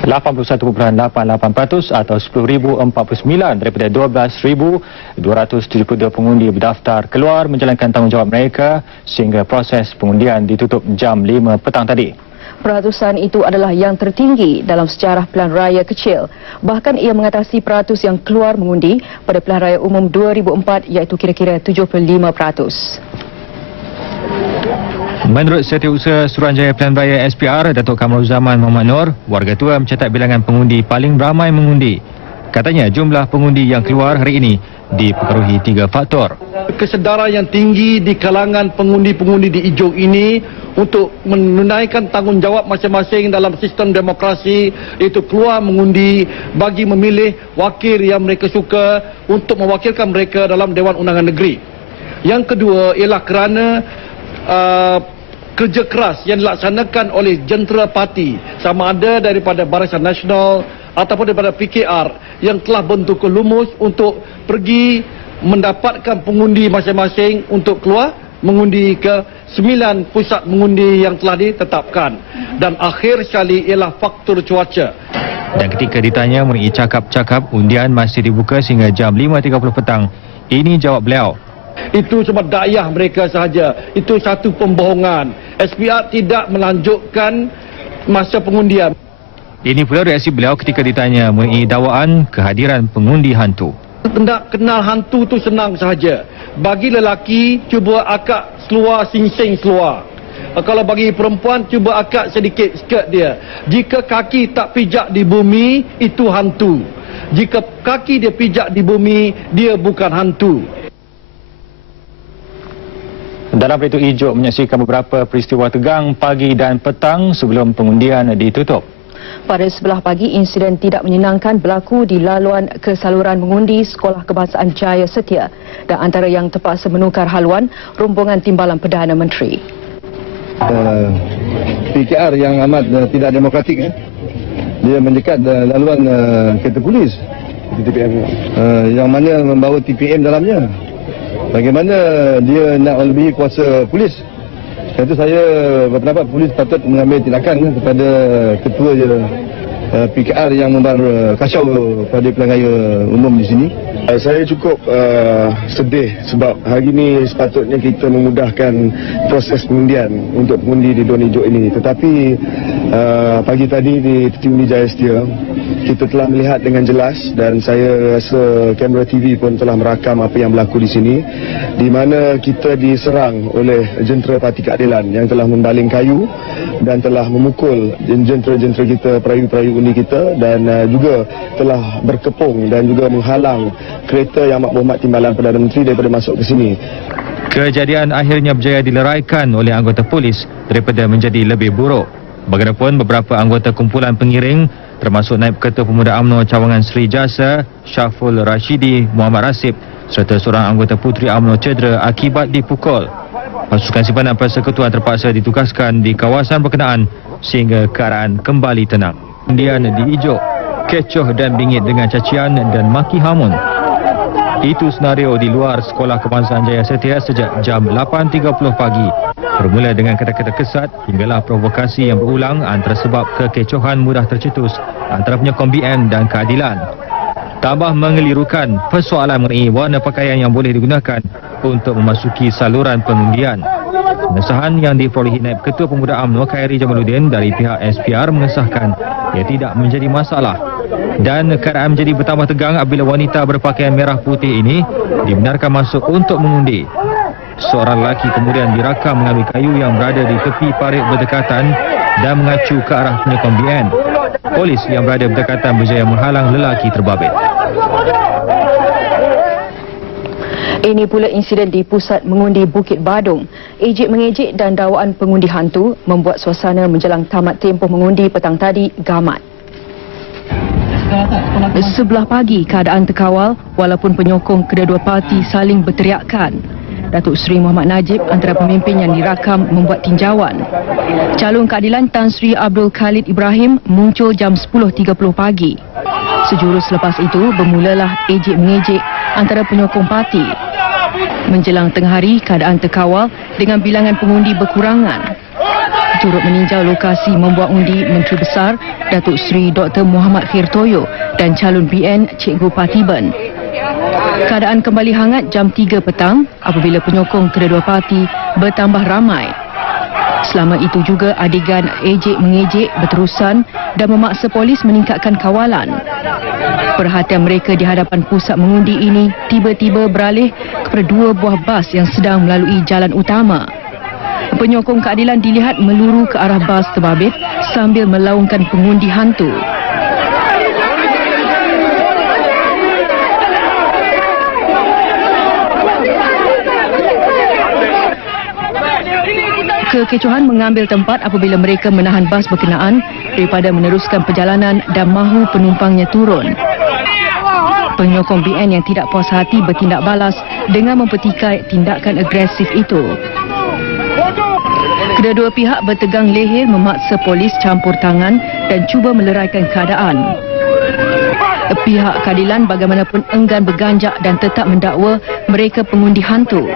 81.88% atau 10,049 daripada 12,272 pengundi berdaftar keluar menjalankan tanggungjawab mereka sehingga proses pengundian ditutup jam 5 petang tadi. Peratusan itu adalah yang tertinggi dalam sejarah pilihan raya kecil. Bahkan ia mengatasi peratus yang keluar mengundi pada pilihan raya umum 2004 iaitu kira-kira 75%. Menurut Setiausaha Suruhanjaya Pilihan Raya SPR, Datuk Kamruzaman Muhammad Noor, warga tua mencatat bilangan pengundi paling ramai mengundi. Katanya jumlah pengundi yang keluar hari ini dipengaruhi 3 faktor. Kesedaran yang tinggi di kalangan pengundi-pengundi di Ijuk ini untuk menunaikan tanggungjawab masing-masing dalam sistem demokrasi, iaitu keluar mengundi bagi memilih wakil yang mereka suka untuk mewakilkan mereka dalam Dewan Undangan Negeri. Yang kedua ialah kerana kerja keras yang dilaksanakan oleh jentera parti, sama ada daripada Barisan Nasional ataupun daripada PKR yang telah bentuk lumus untuk pergi mendapatkan pengundi masing-masing untuk keluar mengundi ke 9 pusat mengundi yang telah ditetapkan. Dan akhir sekali ialah faktor cuaca. Dan ketika ditanya mengenai cakap-cakap undian masih dibuka sehingga jam 5.30 petang, ini jawab beliau. Itu cuma dayah mereka sahaja. Itu satu pembohongan. SPR tidak melanjutkan masa pengundian. Ini pula reaksi beliau ketika ditanya mengenai dakwaan kehadiran pengundi hantu. Nak kenal hantu tu senang sahaja. Bagi lelaki, cuba akak seluar singsing seluar. Kalau bagi perempuan, cuba akak sedikit skirt dia. Jika kaki tak pijak di bumi, itu hantu. Jika kaki dia pijak di bumi, dia bukan hantu. Dalam itu, Ijuk menyaksikan beberapa peristiwa tegang pagi dan petang sebelum pengundian ditutup. Pada sebelah pagi, insiden tidak menyenangkan berlaku di laluan ke saluran mengundi Sekolah Kebangsaan Jaya Setia dan antara yang terpaksa menukar haluan, rombongan timbalan Perdana Menteri. PKR yang amat tidak demokratik, dia mendekat laluan kereta polis yang mana membawa TPM dalamnya. Bagaimana dia nak melebihi kuasa polis? Itu saya berpendapat polis patut mengambil tindakan kepada ketua PKR yang membar kacau pada pilihan raya umum di sini. Saya cukup sedih sebab hari ini sepatutnya kita memudahkan proses pengundian untuk pengundi di Dun Ijuk ini. Tetapi pagi tadi di Titik Undi Jaya Setia, kita telah melihat dengan jelas dan saya rasa kamera TV pun telah merakam apa yang berlaku di sini, di mana kita diserang oleh jentera Parti Keadilan yang telah membaling kayu dan telah memukul jentera-jentera kita, perayu-perayu undi kita, dan juga telah berkepung dan juga menghalang kereta Yang Amat Berhormat Timbalan Perdana Menteri daripada masuk ke sini. Kejadian akhirnya berjaya dileraikan oleh anggota polis daripada menjadi lebih buruk. Bagaimanapun, beberapa anggota kumpulan pengiring termasuk Naib Ketua Pemuda UMNO Cawangan Seri Jasa, Syaful Rashidi Muhammad Rasib serta seorang anggota Puteri UMNO cedera akibat dipukul. Pasukan simpanan persekutuan terpaksa ditugaskan di kawasan berkenaan sehingga keadaan kembali tenang. Undian di Ijuk, kecoh dan bingit dengan cacian dan maki hamun. Itu senario di luar Sekolah Kebangsaan Jaya Setia sejak jam 8.30 pagi. Bermula dengan kata-kata kesat hinggalah provokasi yang berulang antara sebab kekecohan mudah tercetus antara penyokong BN dan keadilan. Tambah mengelirukan persoalan mengenai warna pakaian yang boleh digunakan untuk memasuki saluran pengundian. Pengesahan yang diperolehi Naib Ketua Pemuda UMNO Khairi Jamaluddin dari pihak SPR mengesahkan ia tidak menjadi masalah. Dan keadaan menjadi bertambah tegang apabila wanita berpakaian merah putih ini dibenarkan masuk untuk mengundi. Seorang lelaki kemudian dirakam mengambil kayu yang berada di tepi parit berdekatan dan mengacu ke arah penyokong BN. Polis yang berada berdekatan berjaya menghalang lelaki terbabit. Ini pula insiden di pusat mengundi Bukit Badung. Ejek-mengejek dan dakwaan pengundi hantu membuat suasana menjelang tamat tempoh mengundi petang tadi gamat. Sebelah pagi keadaan terkawal walaupun penyokong kedua-dua parti saling berteriakan. Datuk Seri Muhammad Najib antara pemimpin yang dirakam membuat tinjauan. Calon keadilan Tan Sri Abdul Khalid Ibrahim muncul jam 10.30 pagi. Sejurus selepas itu bermulalah ejek-mengejek antara penyokong parti. Menjelang tengah hari keadaan terkawal dengan bilangan pengundi berkurangan. turut meninjau lokasi membuat undi Menteri Besar Datuk Seri Dr. Muhammad Khairtoyo dan calon BN Cikgu Pathiban. Keadaan kembali hangat jam 3 petang apabila penyokong kedua-dua parti bertambah ramai. Selama itu juga adegan ejek-mengejek berterusan dan memaksa polis meningkatkan kawalan. Perhatian mereka di hadapan pusat mengundi ini tiba-tiba beralih kepada dua buah bas yang sedang melalui jalan utama. Penyokong keadilan dilihat meluru ke arah bas terbabit sambil melaungkan pengundi hantu. Kekecohan mengambil tempat apabila mereka menahan bas berkenaan daripada meneruskan perjalanan dan mahu penumpangnya turun. Penyokong BN yang tidak puas hati bertindak balas dengan mempertikai tindakan agresif itu. Kedua-dua pihak bertegang leher memaksa polis campur tangan dan cuba meleraikan keadaan. Pihak keadilan bagaimanapun enggan berganjak dan tetap mendakwa mereka pengundi hantu.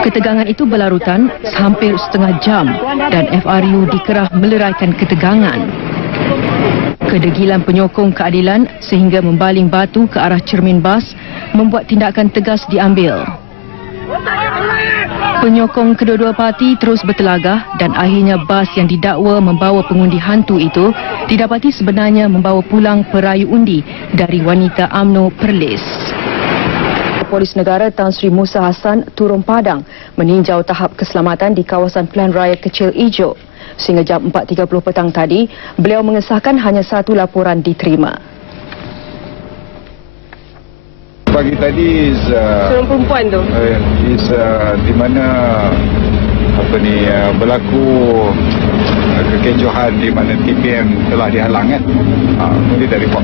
Ketegangan itu berlarutan hampir setengah jam dan FRU dikerah meleraikan ketegangan. Kedegilan penyokong keadilan sehingga membaling batu ke arah cermin bas membuat tindakan tegas diambil. Penyokong kedua-dua parti terus bertelagah dan akhirnya bas yang didakwa membawa pengundi hantu itu didapati sebenarnya membawa pulang perayu undi dari wanita UMNO Perlis. Polis Negara Tan Sri Musa Hassan turun padang meninjau tahap keselamatan di kawasan Pilihan Raya Kecil Ijo. Sehingga jam 4.30 petang tadi, beliau mengesahkan hanya satu laporan diterima. Pagi tadi Seorang perempuan tu? di mana berlaku kekecohan di mana TPM telah dihalang kemudian dari report.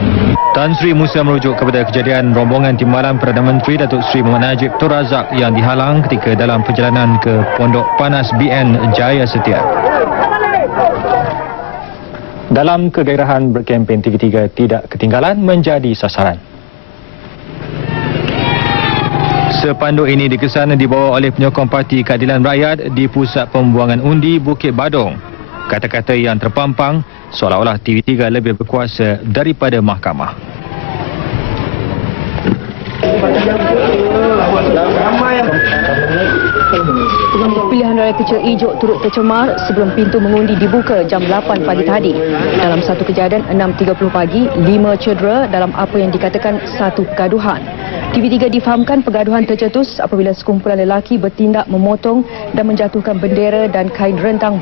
Tan Sri Musa merujuk kepada kejadian rombongan Timbalan Perdana Menteri Datuk Seri Muhammad Najib Tun Razak yang dihalang ketika dalam perjalanan ke Pondok Panas BN Jaya Setia. Dalam kegairahan berkempen, tiga-tiga tidak ketinggalan menjadi sasaran. Sepanduk ini dikesan dibawa oleh penyokong Parti Keadilan Rakyat di Pusat Pembuangan Undi Bukit Badung. Kata-kata yang terpampang seolah-olah TV3 lebih berkuasa daripada mahkamah. Pilihan Raya Kecil Ijo turut tercemar sebelum pintu mengundi dibuka jam 8 pagi tadi. Dalam satu kejadian 6.30 pagi, 5 cedera dalam apa yang dikatakan satu pergaduhan. TV3 difahamkan pergaduhan tercetus apabila sekumpulan lelaki bertindak memotong dan menjatuhkan bendera dan kain rentang